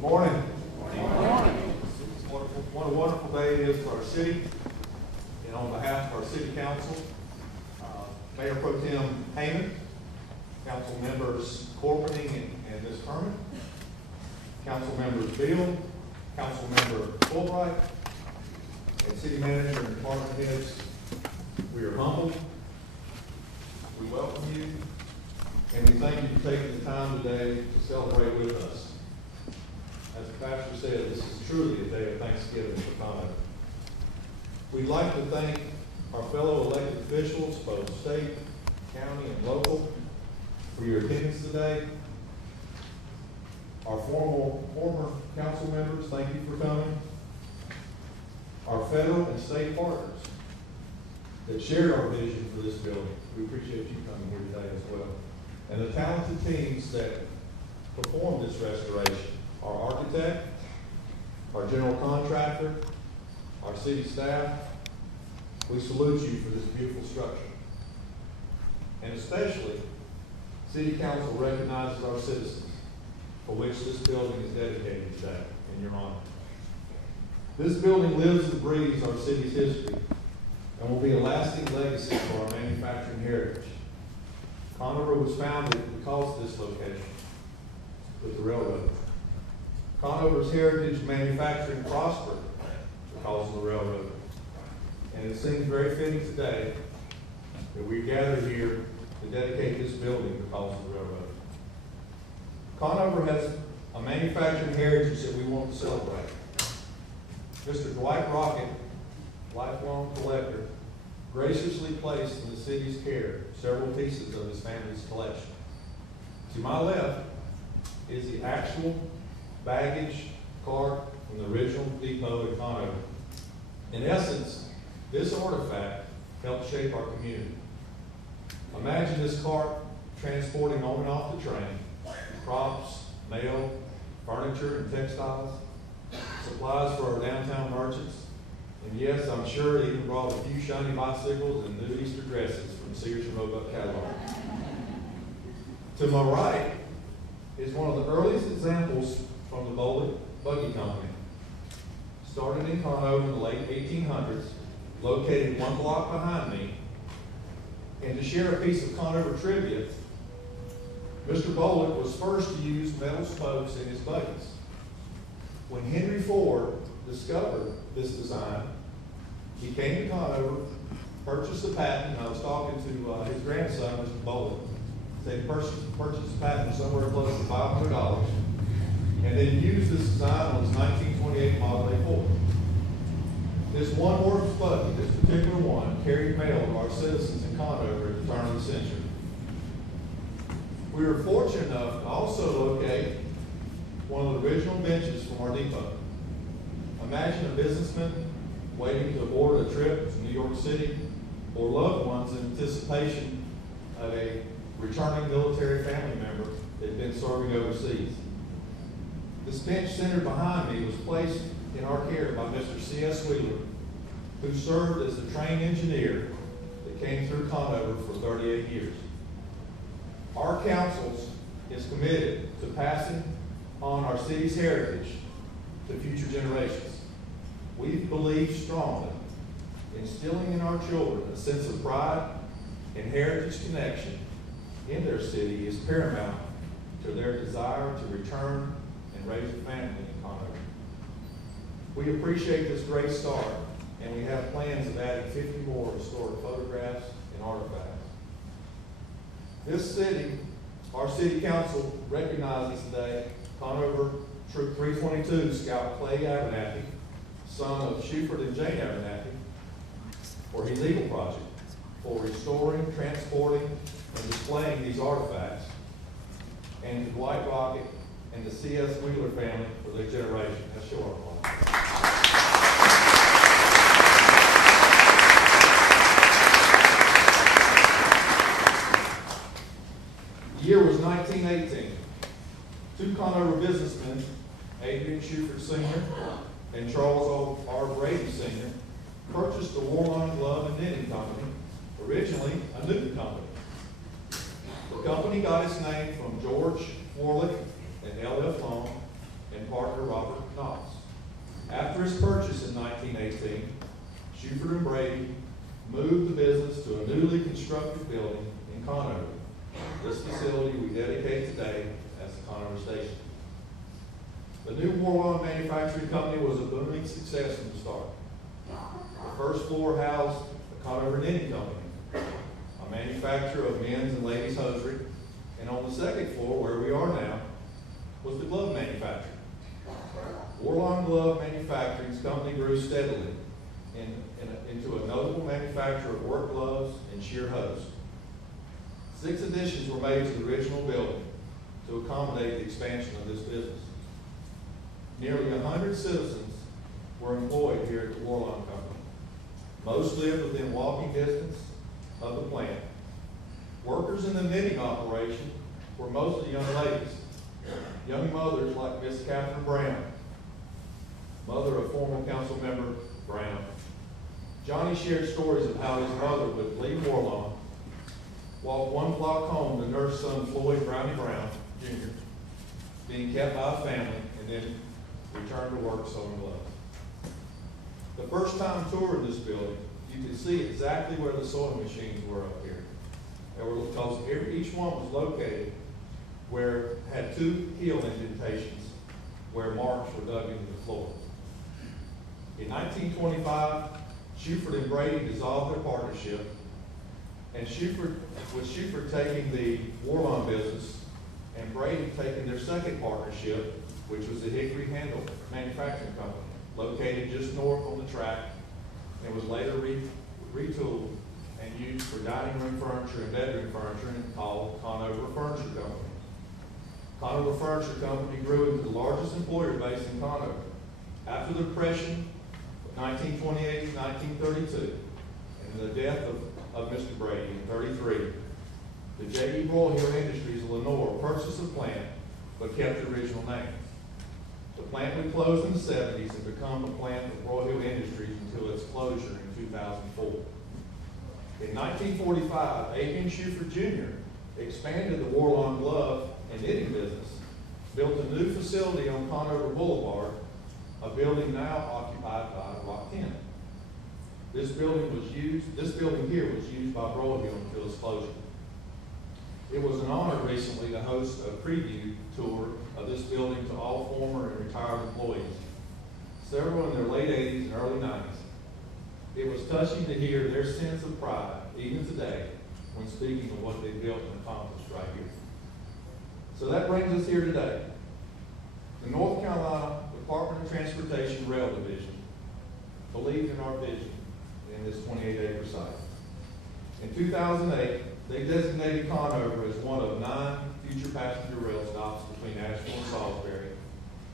Good morning. Good morning. What a wonderful day it is for our city. And on behalf of our city council, Mayor Pro Tem Heyman, council members Corpening and Ms. Herman, council members Beal, council member Fulbright, and city manager and department heads, we are humbled. We welcome you, and we thank you for taking the time today to celebrate with us. As the pastor said, this is truly a day of thanksgiving for Conover. We'd like to thank our fellow elected officials, both state, county, and local, for your attendance today. Our former council members, thank you for coming. Our federal and state partners that shared our vision for this building, we appreciate you coming here today as well. And the talented teams that performed this restoration, our architect, our general contractor, our city staff, we salute you for this beautiful structure. And especially, City Council recognizes our citizens, for which this building is dedicated today in your honor. This building lives and breathes our city's history and will be a lasting legacy for our manufacturing heritage. Conover was founded because of this location with the railroad. Conover's heritage manufacturing prospered because of the railroad. And it seems very fitting today that we gather here to dedicate this building because of the railroad. Conover has a manufacturing heritage that we want to celebrate. Mr. Dwight Rocket, lifelong collector, graciously placed in the city's care several pieces of his family's collection. To my left is the actual baggage cart from the original depot at Conover. In essence, this artifact helped shape our community. Imagine this cart transporting on and off the train crops, mail, furniture, and textiles, supplies for our downtown merchants, and yes, I'm sure it even brought a few shiny bicycles and new Easter dresses from Sears and Roebuck Catawba. To my right is one of the earliest examples from the Buggy Company. Started in Conover in the late 1800s, located one block behind me. And to share a piece of Conover trivia, Mr. Bullock was first to use metal spokes in his buggies. When Henry Ford discovered this design, he came to Conover, purchased the patent. I was talking to his grandson, Mr. Bullock. They purchased the patent for somewhere close to $500, and then used this design on his 1928 Model A Ford. This one-horse buggy, this particular one, carried mail to our citizens in Conover at the turn of the century. We were fortunate enough to also locate one of the original benches from our depot. Imagine a businessman waiting to board a trip to New York City, or loved ones in anticipation of a returning military family member that had been serving overseas. This bench centered behind me was placed in our care by Mr. C.S. Wheeler, who served as the train engineer that came through Conover for 38 years. Our council is committed to passing on our city's heritage to future generations. We believe strongly instilling in our children a sense of pride and heritage connection in their city is paramount to their desire to return and raise a family in Conover. We appreciate this great start, and we have plans of adding 50 more historic photographs and artifacts. This city, our city council recognizes today Conover Troop 322 Scout Clay Abernathy, son of Shuford and Jane Abernathy, for his legal project for restoring, transporting, and displaying these artifacts, and to Dwight Rocket and the C.S. Wheeler family for their generation. Let's show our applause. The year was 1918. Two Conover businessmen, Adrian Shuford Sr. and Charles R. Brady Sr., purchased a Warline Glove and Knitting Company, originally a Newton company. The company got its name from George Warlick and L.F. Long and partner After its purchase in 1918, Shuford and Brady moved the business to a newly constructed building in Conover. This facility we dedicate today as the Conover Station. The new Warlawn Manufacturing Company was a booming success from the start. The first floor housed the Conover Knitting Company, a manufacturer of men's and ladies' hosiery, and on the second floor, where we are now, was the glove manufacturer. Warlawn Glove Manufacturing's company grew steadily into a notable manufacturer of work gloves and sheer hose. 6 additions were made to the original building to accommodate the expansion of this business. Nearly 100 citizens were employed here at the Warlawn Company. Most lived within walking distance of the plant. Workers in the knitting operation were mostly young ladies, young mothers like Miss Catherine Brown, mother of former council member Brown. Johnny shared stories of how his mother would leave Warlawn, walk 1 block home to nurse son Floyd Brownie Brown, Jr., being kept by a family, and then return to work sewing gloves. The first time touring this building, you could see exactly where the sewing machines were up here. Because each one was located where had 2 heel indentations where marks were dug into the floor. In 1925, Shuford and Brady dissolved their partnership, and with Shuford taking the Warlawn business and Brady taking their second partnership, which was the Hickory Handle Manufacturing Company, located just north on the track, and was later retooled and used for dining room furniture and bedroom furniture, and called Conover Furniture Company. Conover Furniture Company grew into the largest employer base in Conover. After the Depression of 1928 to 1932, and the death of Mr. Brady in 1933, the J.E. Broyhill Industries of Lenore purchased the plant, but kept the original name. The plant would close in the 70s and become the plant of Broyhill Industries until its closure in 2004. In 1945, A.B. Shuford Jr. expanded the Warlawn glove and knitting business, built a new facility on Conover Boulevard, a building now occupied by Rock 10. This building here was used by Broyhill until its closure. It was an honor recently to host a preview tour of this building to all former and retired employees, several in their late 80s and early 90s. It was touching to hear their sense of pride, even today, when speaking of what they built and accomplished right here. So that brings us here today. The North Carolina Department of Transportation Rail Division believed in our vision in this 28-acre site. In 2008, they designated Conover as one of 9 future passenger rail stops between Asheville and Salisbury,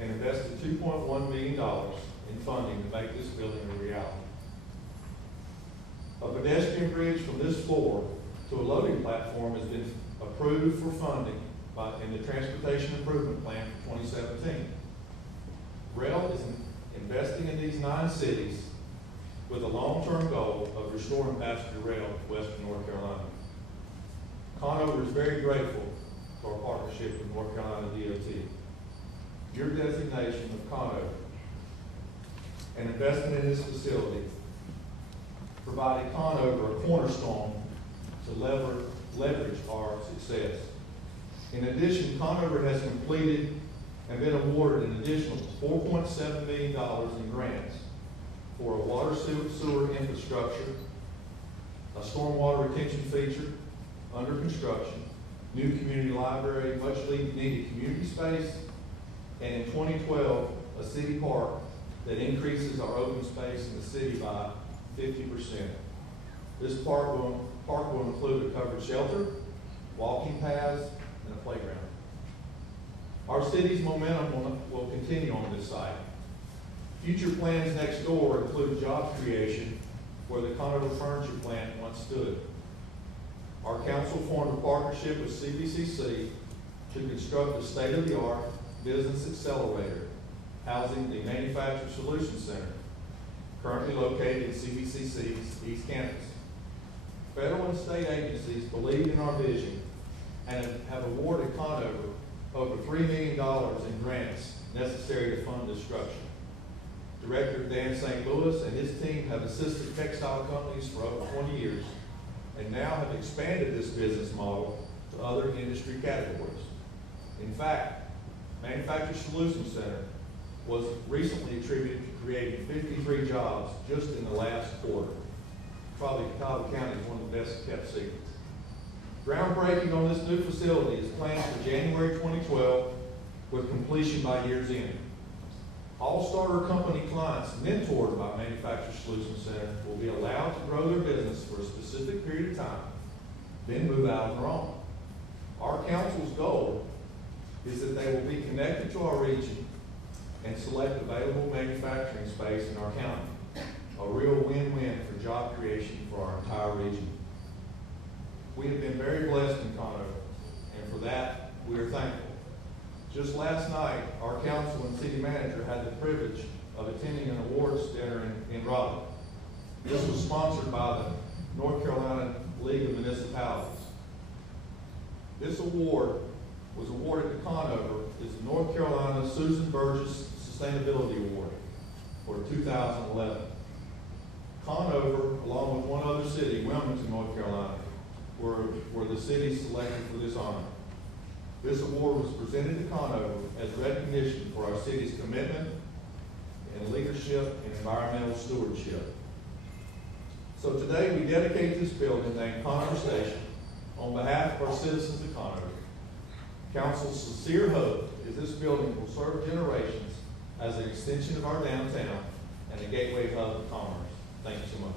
and invested $2.1 million in funding to make this building a reality. A pedestrian bridge from this floor to a loading platform has been approved for funding in the Transportation Improvement Plan for 2017. Rail is investing in these 9 cities with a long-term goal of restoring passenger rail to western North Carolina. Conover is very grateful for our partnership with North Carolina DOT. Your designation of Conover and investment in this facility provided Conover a cornerstone to leverage our success. In addition, Conover has completed and been awarded an additional $4.7 million in grants for a water sewer infrastructure, a stormwater retention feature under construction, new community library, much needed community space, and in 2012, a city park that increases our open space in the city by 50%. This park will include a covered shelter, walking paths, and a playground. Our city's momentum will continue on this site. Future plans next door include job creation where the Conover Furniture Plant once stood. Our council formed a partnership with CBCC to construct a state-of-the-art business accelerator housing the Manufacturing Solutions Center, currently located in CBCC's East Campus. Federal and state agencies believe in our vision and have awarded Conover over $3 million in grants necessary to fund this structure. Director Dan St. Louis and his team have assisted textile companies for over 20 years and now have expanded this business model to other industry categories. In fact, Manufacturing Solutions Center was recently attributed to creating 53 jobs just in the last quarter. Probably Catawba County is one of the best kept secrets. Groundbreaking on this new facility is planned for January 2012 with completion by year's end. All starter company clients mentored by Manufacturing Solutions Center will be allowed to grow their business for a specific period of time, then move out on their own. Our council's goal is that they will be connected to our region and select available manufacturing space in our county. A real win-win for job creation for our entire region. We have been very blessed in Conover, and for that, we are thankful. Just last night, our council and city manager had the privilege of attending an awards dinner in Raleigh. This was sponsored by the North Carolina League of Municipalities. This award was awarded to Conover as the North Carolina Susan Burgess Sustainability Award for 2011. Conover, along with one other city, Wilmington, North Carolina, were the cities selected for this honor. This award was presented to Conover as recognition for our city's commitment and leadership in environmental stewardship. So today we dedicate this building named Conover Station on behalf of our citizens of Conover. Council's sincere hope is this building will serve generations as an extension of our downtown and a gateway hub of commerce. Thank you so much.